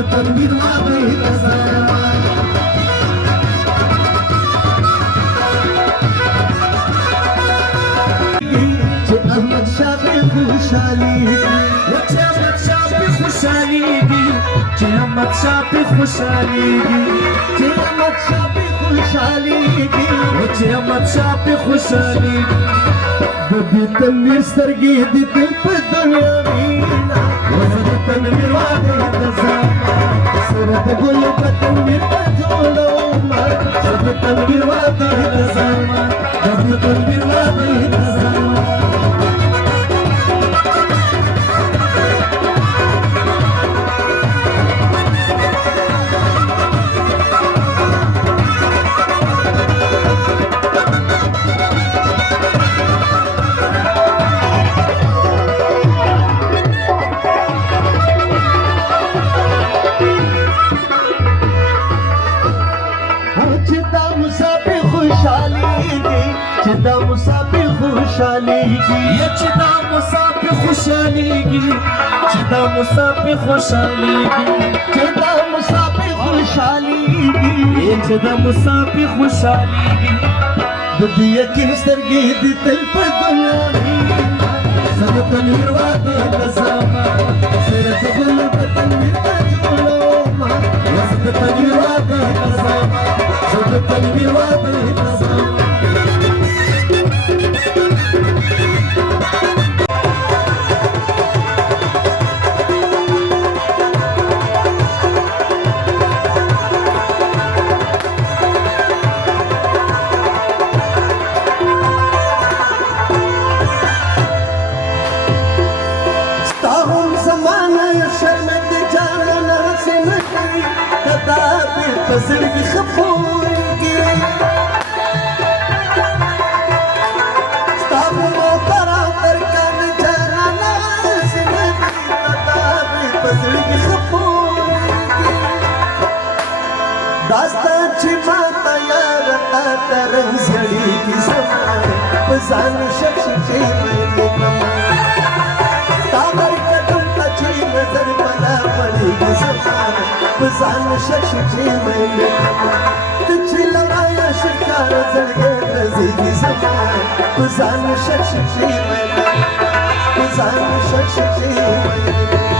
تنویر واغی تزامان چه احمد شاه پہ خوشحالی چه احمد شاه پہ خوشحالی دی چه احمد شاه پہ خوشحالی دی چه احمد شاه پہ خوشحالی چه احمد شاه پہ خوشحالی دی تنویر سترګې د دل په دنیا وینا وزد تنویر واغی تزامان سره د ګلو په تنویر په جوړو ما سره تنویر واغی تزامان د تنویر واغی تزامان چدا مسافر خوشحالیږي یا چې دا مسافر خوشحالیږي چې دا مسافر خوشحالیږي چدا مسافر خوشحالیږي چې دا مسافر خوشحالیږي د دې یقین سترګې د تل په دنیا سره تنویر واغی تزامان سره د ګلو په تنویر په جوړو ما سره تنویر واغی تزامان سره تنویر واغی تزامان زړګي خفوږي ستا مو ترا تر کان جانا سینه تا په زړګي خفوږي داستا چې ما تا یار تا تر زړګي سما په ځان شخص چې مې کما تا ورکړم چې نظر بلا پړې سما بزان شخصي مې ته چې لمایا شکار زړګې رزيږي زما بزان شخصي مې بزان شخصي مې